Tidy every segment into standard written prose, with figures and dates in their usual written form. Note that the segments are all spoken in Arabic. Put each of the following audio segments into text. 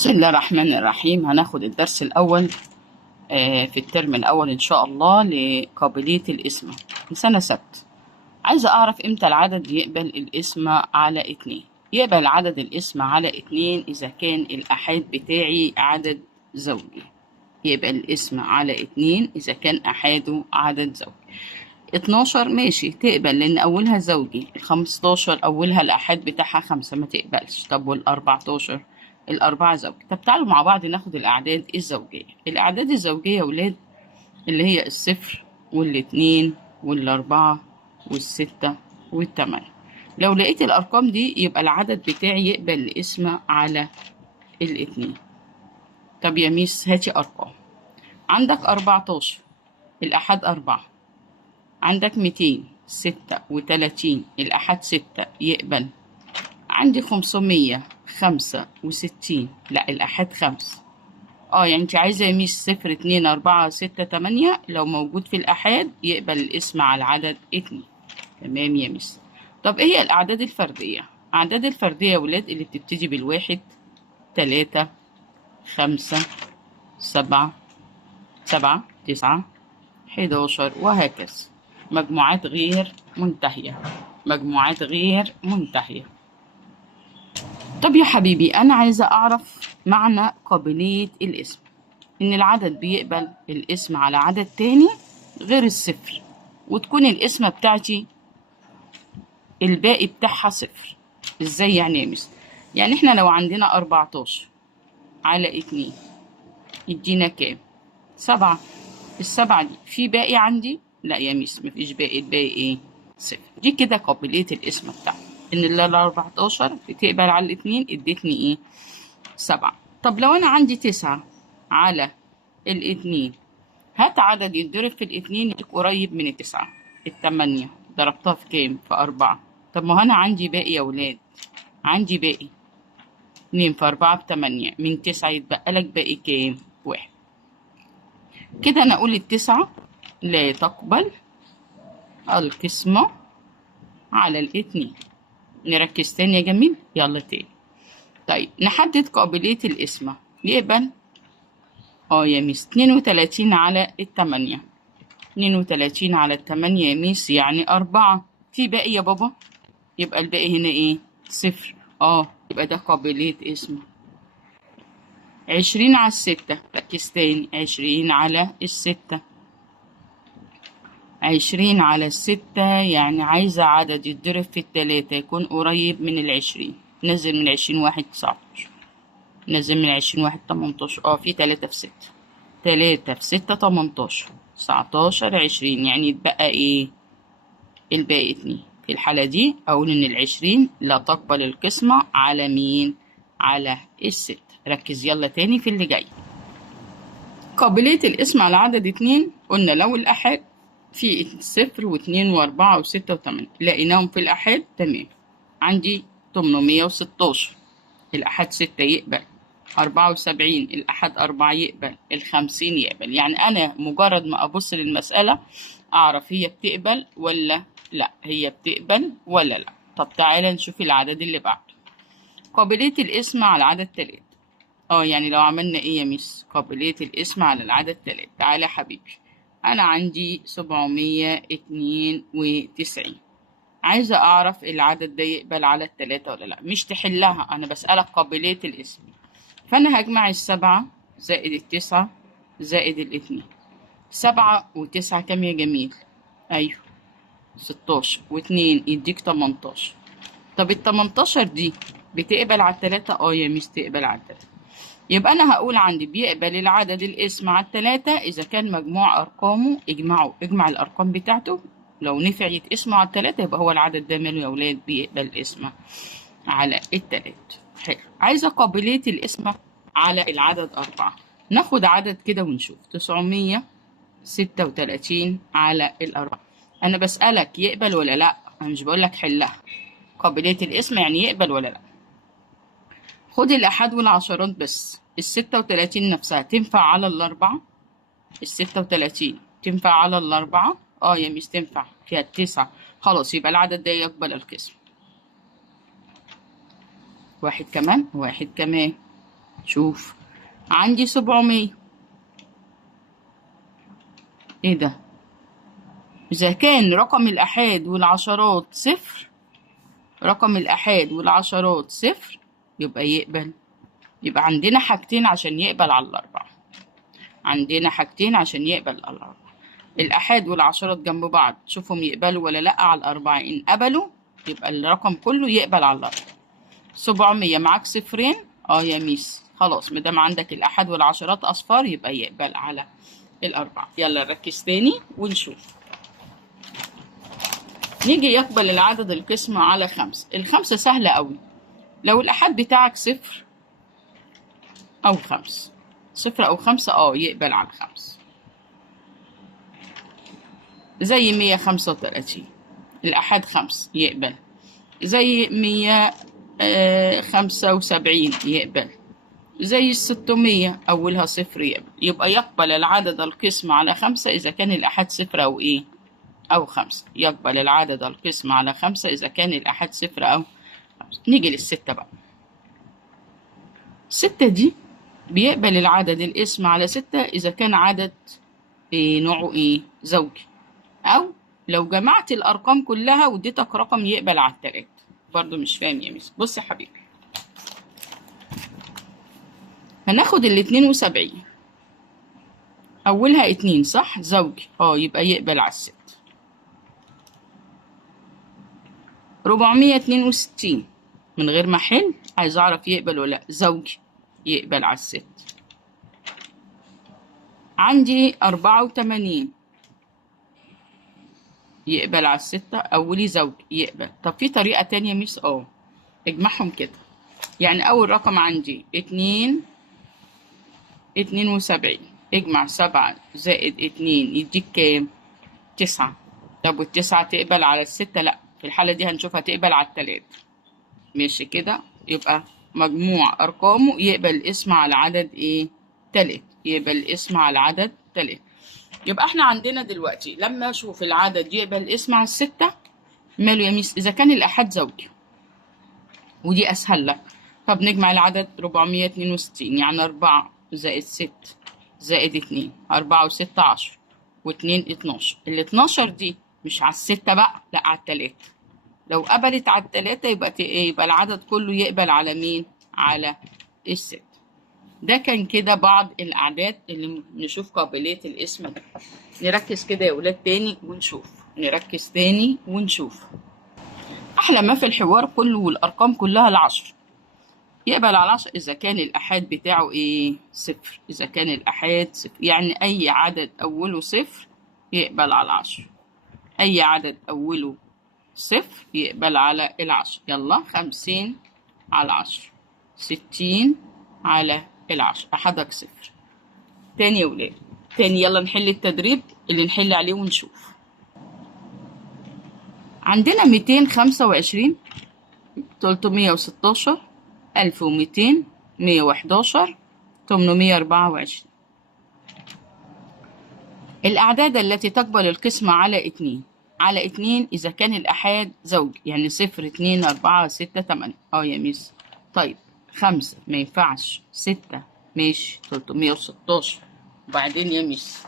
بسم الله الرحمن الرحيم. هناخد الدرس الأول في الترم الأول إن شاء الله لقابلية القسمة لسنة ست. عايزة أعرف إمتى العدد يقبل القسمة على 2. يقبل عدد القسمة على 2 إذا كان الأحاد بتاعي عدد زوجي. يقبل القسمة على 2 إذا كان أحاده عدد زوجي. 12 ماشي تقبل لأن أولها زوجي. 15 أولها الأحاد بتاعها 5 ما تقبلش. طب وال14 الأربعة زوجي. طب تعالوا مع بعض ناخد الأعداد الزوجية. الأعداد الزوجية يا ولاد اللي هي الصفر والاتنين والأربعة والستة والتمانية. لو لقيت الأرقام دي يبقى العدد بتاعي يقبل القسمة على الاتنين. طب يا ميس هاتي أرقام. عندك 14 الأحاد 4. عندك 236 الأحاد 6 يقبل. عندي 565 لا الأحاد 5. يعني انت عايزة يا ميس 0 2 4 6 8 لو موجود في الأحاد يقبل الاسم على العدد 2. تمام يا ميس. طب ايه هي الأعداد الفردية؟ أعداد الفردية يا ولاد اللي بتبتدي بالواحد 3 5 7 9 11 وهكذا. مجموعات غير منتهية. مجموعات غير منتهية. طب يا حبيبي أنا عايزة أعرف معنى قابلية الاسم. إن العدد بيقبل الاسم على عدد تاني غير الصفر وتكون القسمة بتاعتي الباقي بتاعها صفر. إزاي يعني يا مس؟ يعني إحنا لو عندنا 14 على 2 يدينا كام؟ 7. السبعة دي في باقي عندي؟ لا يا ميس مفيش باقي. الباقي إيه؟ صفر. دي كده قابلية القسمة بتاعتي. إن ال 14 بتقبل على الاتنين ادتني إيه؟ 7. طب لو أنا عندي 9 على الاتنين هات عدد يتضرب في الاتنين يديك قريب من التسعة. التمانية ضربتها في كام؟ في 4. طب ما أنا عندي باقي يا ولاد. عندي باقي 2 في 4 ب8 من 9 يتبقى لك باقي كام؟ 1. كده أنا أقول التسعة لا تقبل القسمة على الاتنين. نركز تاني يا جميل. يلا تاني. طيب نحدد قابلية القسمة. يقبل يا ميس 32 على 8. 32 على 8 يا ميس يعني 4. في باقي يا بابا؟ يبقى الباقي هنا ايه؟ صفر. يبقى ده قابلية اسمه. 20 على 6. ركز تاني. 20 على 6. 20 على 6 يعني عايزة عدد يتضرب في 3 يكون قريب من 20. نزل من 20 واحد 19. نزل من 20 واحد 18. في 3 في 6. 3 في 6 18. 19 20 يعني يتبقى ايه؟ الباقي 2. في الحالة دي أقول إن 20 لا تقبل القسمة على مين؟ على 6. ركز يلا تاني في اللي جاي. قابلية القسمة على عدد 2 قلنا لو الأحاد في 0 و2 و4 و6 و8 لقيناهم في الأحاد تمام. عندي 816 الأحاد 6 يقبل. 74 الأحد 4 يقبل. 50 يقبل. يعني أنا مجرد ما أبص للمسألة أعرف هي بتقبل ولا لا. هي بتقبل ولا لا. طب تعالى نشوف العدد اللي بعده. قابلية القسمة على العدد 3. يعني لو عملنا إيه يا ميس؟ قابلية القسمة على العدد 3. تعالى حبيبي. أنا عندي 792. عايزة أعرف العدد ده يقبل على 3 ولا لا. مش تحلها، أنا بسألك قابلية القسمة. فأنا هجمع 7 زائد 9 زائد 2. 7 و9 كام يا جميل؟ أيوه 16 و2 يديك 18. طب 18 دي بتقبل على 3؟ يا ميس تقبل على 3. يبقى أنا هقول عندي بيقبل العدد القسم على 3 إذا كان مجموع أرقامه اجمع الأرقام بتاعته. لو نفع يتقسموا على 3 يبقى هو العدد ده ماله يا ولاد؟ بيقبل القسمة على 3. حلو. عايزة قابلية القسمة على العدد 4. ناخد عدد كده ونشوف. 936 على 4. أنا بسألك يقبل ولا لأ؟ أنا مش بقولك حلها. قابلية القسمة يعني يقبل ولا لأ. خد الأحاد والعشرات بس. 36 نفسها تنفع على 4. 36 تنفع على 4. يا ميس تنفع فيها 9. خلاص يبقى العدد ده يقبل القسم. واحد كمان. شوف، عندي 700. ايه ده؟ إذا كان رقم الآحاد والعشرات صفر، رقم الآحاد والعشرات صفر، يبقى يقبل. يبقى عندنا حاجتين عشان يقبل على الأربعة. عندنا حاجتين عشان يقبل على الأربعة. الآحاد والعشرات جنب بعض، شوفهم يقبلوا ولا لأ على الأربعة. إن قبلوا يبقى الرقم كله يقبل على الأربعة. 700 معاك صفرين؟ يا ميس خلاص، مادام عندك الآحاد والعشرات أصفار يبقى يقبل على الأربعة. يلا نركز تاني ونشوف. نيجي يقبل العدد القسمة على 5. الخمسة سهلة أوي. لو الآحاد بتاعك صفر أو 5، صفر أو 5 يقبل على 5. زي 135 الآحاد 5 يقبل. زي 175 يقبل. زي 600 أولها صفر يقبل. يبقى يقبل العدد القسم على 5 إذا كان الآحاد صفر أو أو 5. يقبل العدد القسم على 5 إذا كان الآحاد صفر أو 5. نيجي للستة بقى. 6 دي بيقبل العدد القسم على 6 إذا كان عدد نوعه زوجي، أو لو جمعت الأرقام كلها واديتك رقم يقبل على التلاتة. برضو مش فاهم يا ميس. بص يا حبيبي، هناخد 72 أولها 2 صح؟ زوجي، يبقى يقبل على الست. 462 من غير ما أحل، عايز أعرف يقبل ولا لأ. زوجي، يقبل على الست. عندي 84 يقبل على الستة. أولي زوج يقبل. طب في طريقة تانية ميس؟ اجمعهم كده. يعني أول رقم عندي 72. اجمع 7 زائد 2 يديك كام؟ 9. طب والتسعة تقبل على الستة؟ لأ، في الحالة دي هنشوفها تقبل على التلاتة. ماشي كده. يبقى مجموع أرقامه يقبل الاسم على عدد تلاتة. يقبل الاسم على عدد تلاتة. يبقى احنا عندنا دلوقتي لما اشوف العدد يقبل الاسم على الستة، ماله يا ميس؟ اذا كان الآحاد زوجي، ودي اسهل لك. طب نجمع العدد 462، يعني 4 زائد 6 زائد 2، 4 و6 10 و2 12. ال 12 دي مش على الستة بقى، لا على التلاتة. لو قبلت على التلاتة يبقى العدد كله يقبل على مين؟ على الست. ده كان كده بعض الأعداد اللي نشوف قابلية الاسم ده. نركز كده يا ولاد تاني ونشوف. نركز تاني ونشوف. أحلى ما في الحوار كله والأرقام كلها العشر. يقبل على 10 إذا كان الآحاد بتاعه صفر. إذا كان الآحاد صفر، يعني أي عدد أوله صفر يقبل على 10. أي عدد أوله صفر يقبل على 10. يلا 50 على 10، 60 على 10. أحدك صفر. تاني يا ولاد تاني. يلا نحل التدريب اللي نحل عليه ونشوف. عندنا 225 316 1200 111 824. الأعداد التي تقبل القسمة على 2 على 2 إذا كان الآحاد زوج، يعني 0 2 4 6 8. يا ميس. طيب 5 ما ينفعش. 6 ماشي. 316. وبعدين يا ميس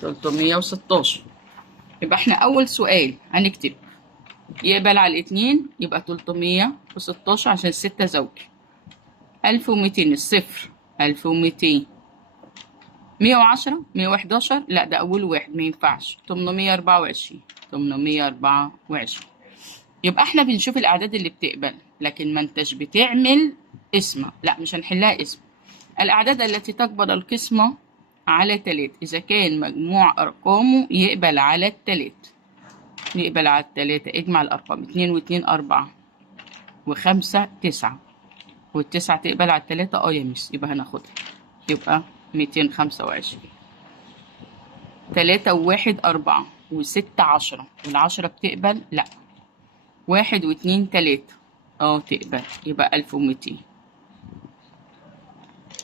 316. يبقى احنا أول سؤال هنكتب يقبل على 2، يبقى 316 عشان 6 زوج. 1200 الصفر 1200. 110 111 لا ده أول واحد ما ينفعش. 824 824. يبقى احنا بنشوف الأعداد اللي بتقبل، لكن ما انتش بتعمل اسمها. لا مش هنحلها اسم. الأعداد التي تقبل القسمة على 3 إذا كان مجموع أرقامه يقبل على 3. يقبل على 3. اجمع الأرقام 2 و2 4 و5 9 والتسعة تقبل على 3. يا ميس يبقى هناخدها. يبقى 225. 3 و1 4 و6 10 والعشرة بتقبل؟ لا. 1 و2 3 تقبل، يبقى 1200.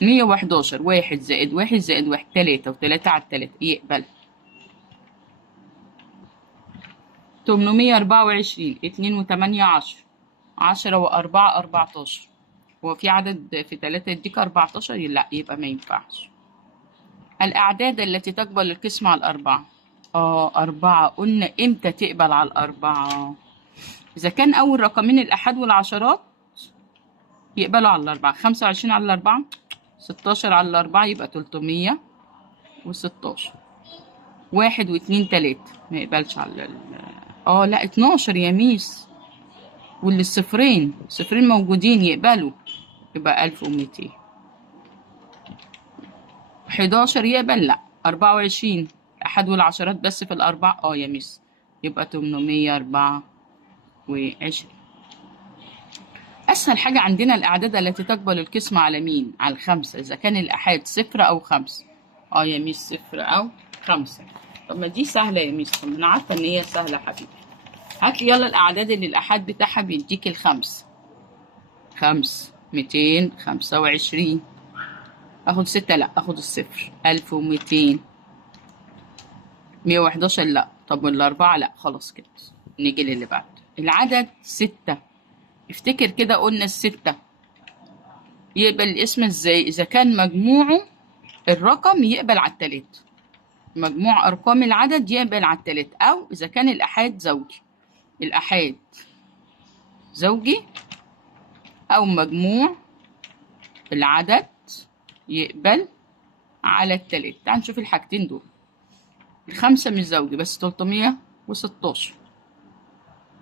111 1 زائد 1 زائد 1 3 و3 على 3 يقبل. 824 2 و8 10 10 و4 14 هو في عدد في 3 يديك 14؟ لا، يبقى ما ينفعش. الأعداد التي تقبل القسم على الأربعة. 4 قلنا إمتى تقبل على الأربعة؟ إذا كان أول رقمين الآحاد والعشرات يقبلوا على الأربعة. 25 على الأربعة، 16 على الأربعة، يبقى 316. 1 و2 3 ما يقبلش على لا 12 يا ميس، واللي الصفرين موجودين يقبلوا، يبقى 1200. 11 يقبل؟ لا. 24 الأحد والعشرات بس في الأربعة، يا ميس، يبقى 824. أسهل حاجة عندنا الأعداد التي تقبل القسمة على مين؟ على الخمسة، إذا كان الآحاد 0 أو 5. يا ميس 0 أو 5. طب ما دي سهلة يا ميس، طب أنا عارفة إن هي سهلة حبيبي. هاتلي يلا الأعداد اللي الآحاد بتاعها بيديك الخمس. 225. آخد 6؟ لأ، آخد الصفر. 1200. 111 لأ. طب والأربعة؟ لأ، خلاص كده. نيجي للي بعد. العدد 6. افتكر كده قلنا ال6 يقبل الاسم ازاي؟ إذا كان مجموعه الرقم يقبل على التلاتة. مجموع أرقام العدد يقبل على التلاتة، أو إذا كان الآحاد زوجي. الآحاد زوجي أو مجموع العدد يقبل على التلاتة. تعال نشوف الحاجتين دول. الخمسة مش زوجي بس 316.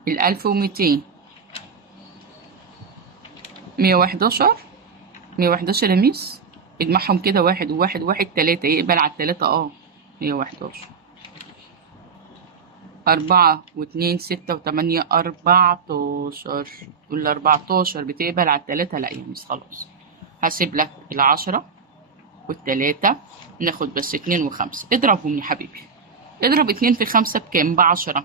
1200. 111. 111 يا ميس، اجمعهم كده، 1 و1 1 3 يقبل على التلاتة. 111. 4 و2 6 و8 14. وال 14 بتقبل على التلاتة؟ لا يا ميس، خلاص. هسيب لك 10 والتلاتة، ناخد بس 2 و5. اضربهم يا حبيبي. اضرب 2 في 5 بكام؟ ب10.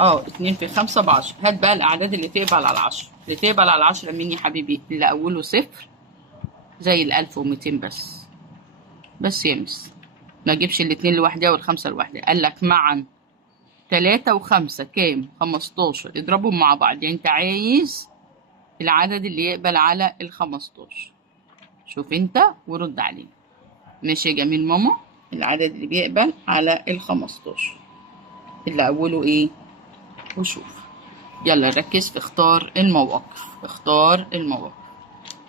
2 في 5 ب10. هات بقى الأعداد اللي تقبل على 10. اللي تقبل على 10 مين يا حبيبي؟ اللي أوله 0 زي 1200 بس يا مس. ما اجيبش الاتنين لوحدها والخمسة لوحدها. قال لك معا 3 و5 كام؟ 15. اضربهم مع بعض. يعني انت عايز العدد اللي يقبل على ال15. شوف انت ورد عليه. ماشي يا جميل ماما. العدد اللي بيقبل على ال15 اللي أوله إيه؟ وشوف. يلا ركز في اختار المواقف. اختار المواقف.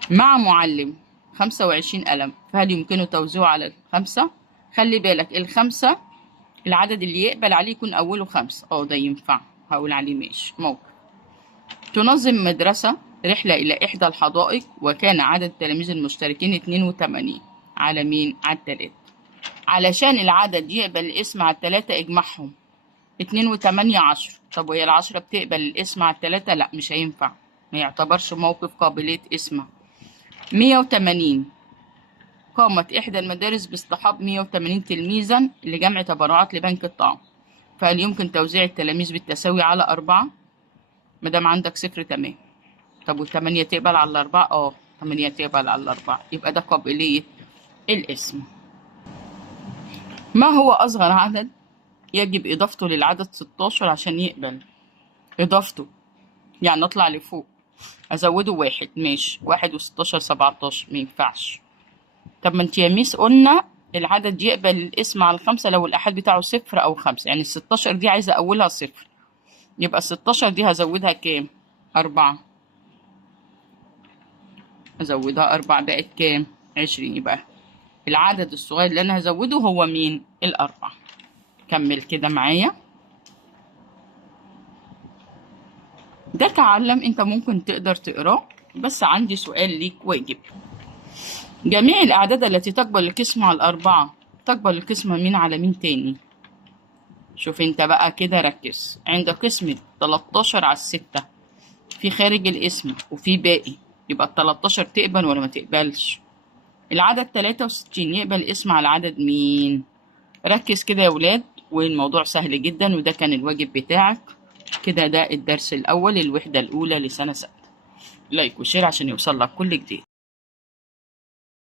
مع معلم 25 قلم، فهل يمكنه توزيعه على الخمسة؟ خلي بالك الخمسة العدد اللي يقبل عليه يكون أوله 5. ده ينفع، هقول عليه ماشي. موقف. تنظم مدرسة رحلة إلى إحدى الحدائق، وكان عدد التلاميذ المشتركين 82. على مين؟ على التلاتة. علشان العدد يقبل الاسم على التلاتة اجمعهم. 2 و8 10. طب وهي ال10 بتقبل الاسم على التلاتة؟ لا، مش هينفع، ما يعتبرش موقف قابلية اسمها. 180. قامت إحدى المدارس باصطحاب 180 تلميذا لجمع تبرعات لبنك الطعام، فهل يمكن توزيع التلاميذ بالتساوي على 4؟ مادام عندك 0 تمام. طب و8 تقبل على 4؟ 8 تقبل على 4، يبقى ده قابلية الاسم. ما هو أصغر عدد يجب إضافته للعدد 16 عشان يقبل؟ إضافته يعني أطلع لفوق أزوده 1. ماشي. 1 و16 17. مينفعش. طب ما انت يا ميس قلنا العدد يقبل الاسم على الخمسة لو الآحاد بتاعه 0 أو 5. يعني ال16 دي عايزة أولها 0، يبقى ال16 دي هزودها كام؟ 4. أزودها 4 بقت كام؟ 20. يبقى العدد الصغير اللي أنا هزوده هو مين؟ ال4. كمل كده معايا. ده تعلم، انت ممكن تقدر تقراه، بس عندي سؤال ليك واجب. جميع الأعداد التي تقبل القسمة على الأربعة تقبل القسمة مين على مين تاني؟ شوف انت بقى كده ركز. عند قسمة 13 على 6 في خارج الاسم وفي باقي، يبقى 13 تقبل ولا ما تقبلش؟ العدد 63 يقبل الاسم على عدد مين؟ ركز كده يا ولاد، والموضوع سهل جدا، وده كان الواجب بتاعك كده. ده الدرس الأول الوحدة الأولى لسنة 6. لايك وشير عشان يوصل لك كل جديد.